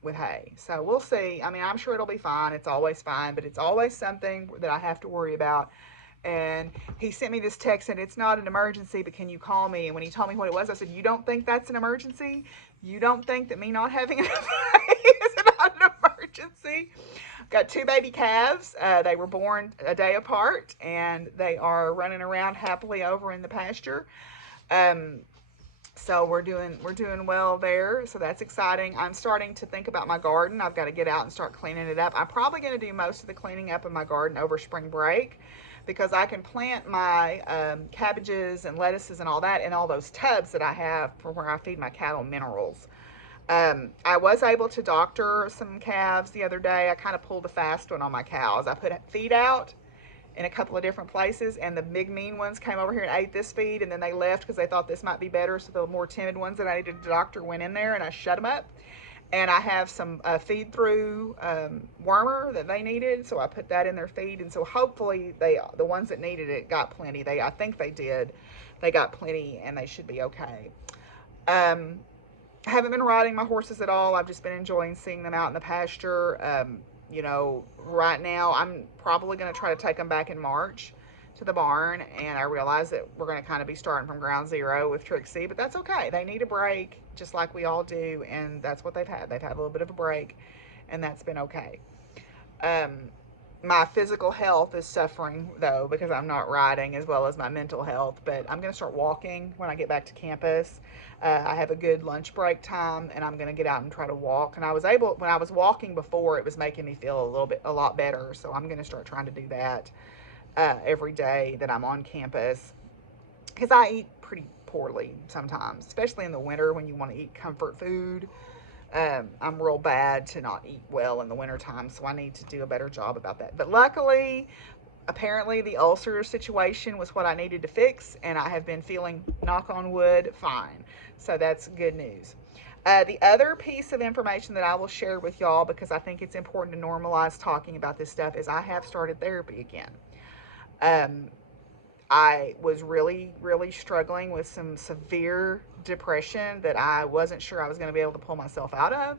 with hay. So we'll see. I mean, I'm sure it'll be fine. It's always fine, but it's always something that I have to worry about. And he sent me this text and it's not an emergency, but can you call me? And when he told me what it was, I said, you don't think that's an emergency? You don't think that me not having enough hay is not an emergency? Got 2 baby calves. They were born a day apart, and they are running around happily over in the pasture. So we're doing well there. So that's exciting. I'm starting to think about my garden. I've got to get out and start cleaning it up. I'm probably going to do most of the cleaning up in my garden over spring break because I can plant my cabbages and lettuces and all that in all those tubs that I have for where I feed my cattle minerals. I was able to doctor some calves the other day. I kind of pulled a fast one on my cows. I put feed out in a couple of different places, and the big mean ones came over here and ate this feed, and then they left because they thought this might be better. So the more timid ones that I needed to doctor went in there, and I shut them up. And I have some feed through wormer that they needed, so I put that in their feed. And so hopefully the ones that needed it got plenty. I think they did. They got plenty, and they should be okay. I haven't been riding my horses at all. I've just been enjoying seeing them out in the pasture. Right now I'm probably going to try to take them back in March to the barn, and I realize that we're going to kind of be starting from ground zero with Trixie, but that's okay. They need a break just like we all do, and that's what they've had. They've had a little bit of a break, and that's been okay. My physical health is suffering though because I'm not riding, as well as my mental health, but I'm going to start walking when I get back to campus. I have a good lunch break time, and I'm going to get out and try to walk. And when I was walking before, it was making me feel a lot better. So I'm going to start trying to do that every day that I'm on campus, because I eat pretty poorly sometimes, especially in the winter when you want to eat comfort food. I'm real bad to not eat well in the wintertime, so I need to do a better job about that. But luckily, apparently the ulcer situation was what I needed to fix, and I have been feeling, knock on wood, fine. So that's good news. The other piece of information that I will share with y'all, because I think it's important to normalize talking about this stuff, is I have started therapy again. I was really, really struggling with some severe depression that I wasn't sure I was going to be able to pull myself out of.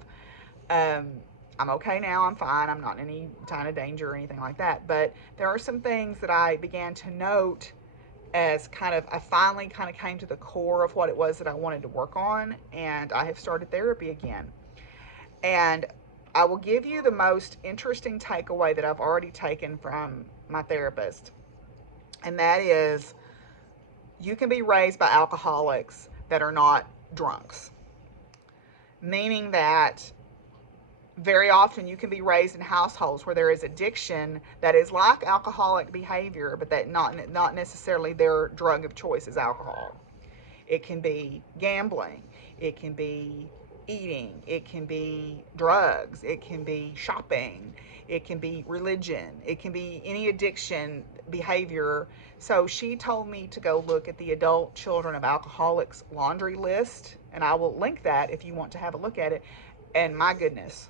I'm okay now. I'm fine. I'm not in any kind of danger or anything like that. But there are some things that I began to note as kind of, I finally kind of came to the core of what it was that I wanted to work on, and I have started therapy again. And I will give you the most interesting takeaway that I've already taken from my therapist, and that is, you can be raised by alcoholics that are not drunks. Meaning that very often you can be raised in households where there is addiction that is like alcoholic behavior, but that not necessarily their drug of choice is alcohol. It can be gambling, it can be eating, it can be drugs, it can be shopping, it can be religion, it can be any addiction behavior. So she told me to go look at the adult children of alcoholics laundry list, and I will link that if you want to have a look at it. And my goodness,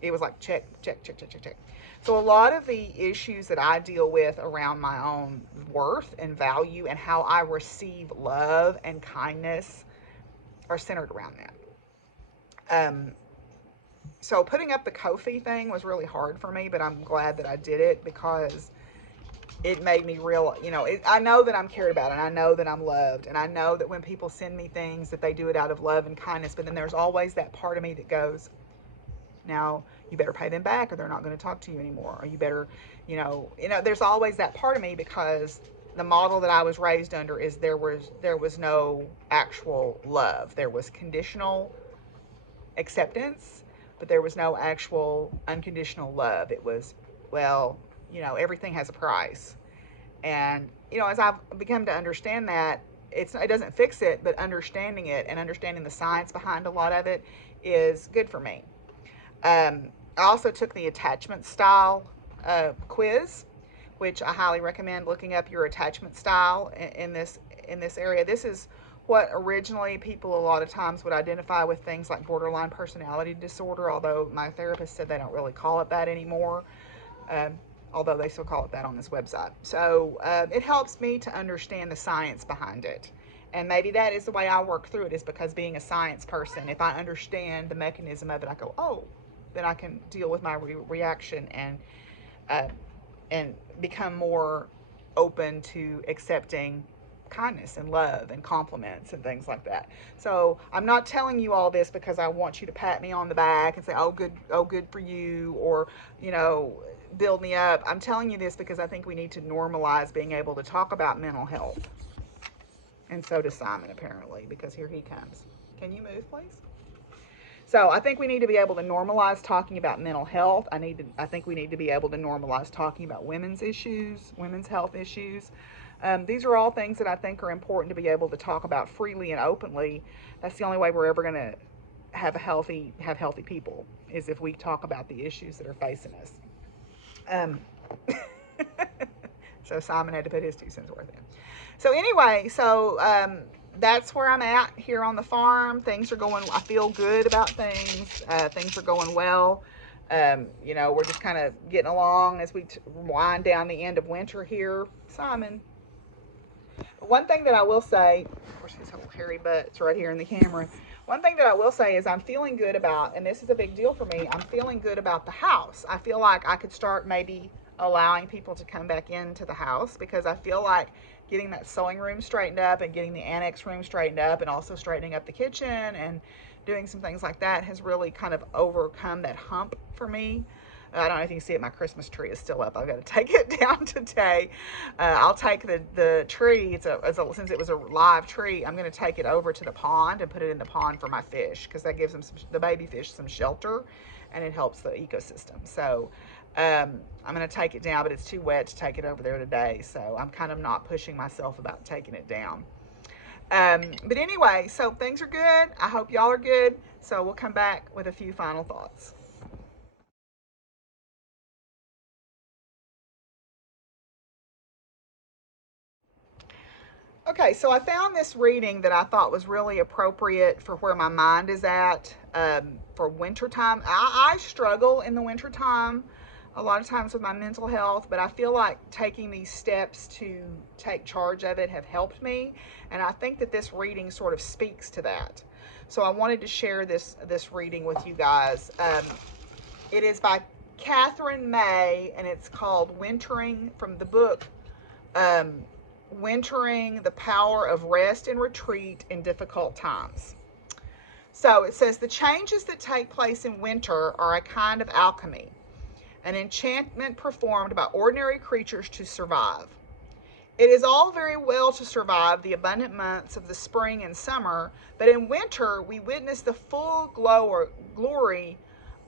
it was like check, check, check, check, check, check. So a lot of the issues that I deal with around my own worth and value and how I receive love and kindness are centered around that. So putting up the Ko-fi thing was really hard for me, but I'm glad that I did it because it made me real, I know that I'm cared about, and I know that I'm loved, and I know that when people send me things that they do it out of love and kindness, but then there's always that part of me that goes, now you better pay them back or they're not going to talk to you anymore, or you better, there's always that part of me, because the model that I was raised under is there was no actual love. There was conditional acceptance, but there was no actual unconditional love. It was, well, everything has a price. And, as I've become to understand that, it doesn't fix it, but understanding it and understanding the science behind a lot of it is good for me. I also took the attachment style quiz, which I highly recommend looking up your attachment style in this area. This is what originally people a lot of times would identify with things like borderline personality disorder, although my therapist said they don't really call it that anymore, although they still call it that on this website. So it helps me to understand the science behind it. And maybe that is the way I work through it, is because being a science person, if I understand the mechanism of it, I go, oh, then I can deal with my reaction and become more open to accepting kindness and love and compliments and things like that. So I'm not telling you all this because I want you to pat me on the back and say, oh good for you, or build me up. I'm telling you this because I think we need to normalize being able to talk about mental health. And so does Simon, apparently, because here he comes. Can you move, please? So I think we need to be able to normalize talking about mental health. I think we need to be able to normalize talking about women's issues, women's health issues. These are all things that I think are important to be able to talk about freely and openly. That's the only way we're ever going to have healthy people, is if we talk about the issues that are facing us. So Simon had to put his 2 cents worth in. So anyway, that's where I'm at here on the farm. Things are going, I feel good about things. Things are going well. We're just kind of getting along as we wind down the end of winter here. Simon. One thing that I will say, of course his whole hairy butt's right here in the camera. One thing that I will say is I'm feeling good about, and this is a big deal for me, I'm feeling good about the house. I feel like I could start maybe allowing people to come back into the house, because I feel like getting that sewing room straightened up and getting the annex room straightened up and also straightening up the kitchen and doing some things like that has really kind of overcome that hump for me. I don't know if you can see it, my Christmas tree is still up. I've got to take it down today. I'll take the tree, since it was a live tree, I'm going to take it over to the pond and put it in the pond for my fish, because that gives them the baby fish some shelter, and it helps the ecosystem. So I'm going to take it down, but it's too wet to take it over there today, so I'm kind of not pushing myself about taking it down. But anyway, so things are good. I hope y'all are good. So we'll come back with a few final thoughts. Okay, so I found this reading that I thought was really appropriate for where my mind is at for wintertime. I struggle in the wintertime a lot of times with my mental health, but I feel like taking these steps to take charge of it have helped me, and I think that this reading sort of speaks to that. So I wanted to share this reading with you guys. It is by Catherine May, and it's called Wintering, from the book Wintering, the Power of Rest and Retreat in Difficult Times. So it says, the changes that take place in winter are a kind of alchemy, an enchantment performed by ordinary creatures to survive. It is all very well to survive the abundant months of the spring and summer, but in winter we witness the full glory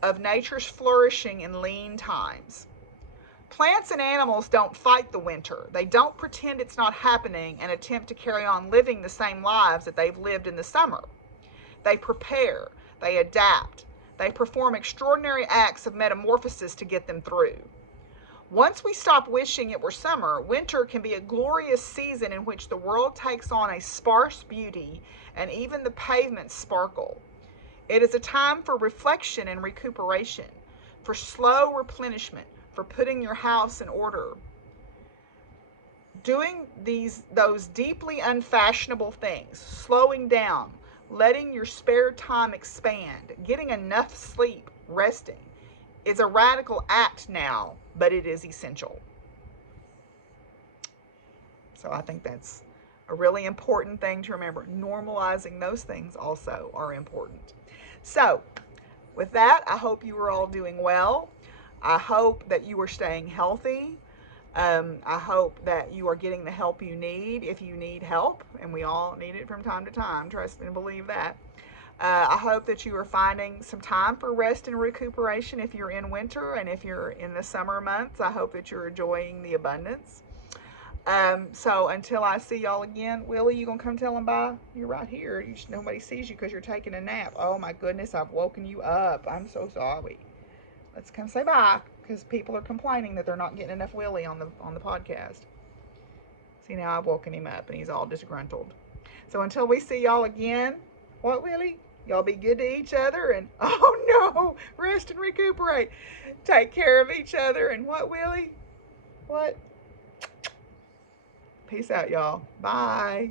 of nature's flourishing in lean times. Plants and animals don't fight the winter. They don't pretend it's not happening and attempt to carry on living the same lives that they've lived in the summer. They prepare, they adapt, they perform extraordinary acts of metamorphosis to get them through. Once we stop wishing it were summer, winter can be a glorious season in which the world takes on a sparse beauty and even the pavements sparkle. It is a time for reflection and recuperation, for slow replenishment, for putting your house in order. Doing those deeply unfashionable things, slowing down, letting your spare time expand, getting enough sleep, resting, is a radical act now, but it is essential. So I think that's a really important thing to remember. Normalizing those things also are important. So with that, I hope you are all doing well. I hope that you are staying healthy. I hope that you are getting the help you need if you need help, and we all need it from time to time. Trust and believe that. I hope that you are finding some time for rest and recuperation if you're in winter, and if you're in the summer months, I hope that you're enjoying the abundance. So until I see y'all again, Willie, you gonna come tell them bye? You're right here. Nobody sees you because you're taking a nap. Oh my goodness, I've woken you up. I'm so sorry. Let's come say bye, because people are complaining that they're not getting enough Willie on the podcast. See, now I've woken him up and he's all disgruntled. So until we see y'all again, what, Willie? Y'all be good to each other, and oh no, rest and recuperate. Take care of each other, and what, Willie? What? Peace out, y'all. Bye.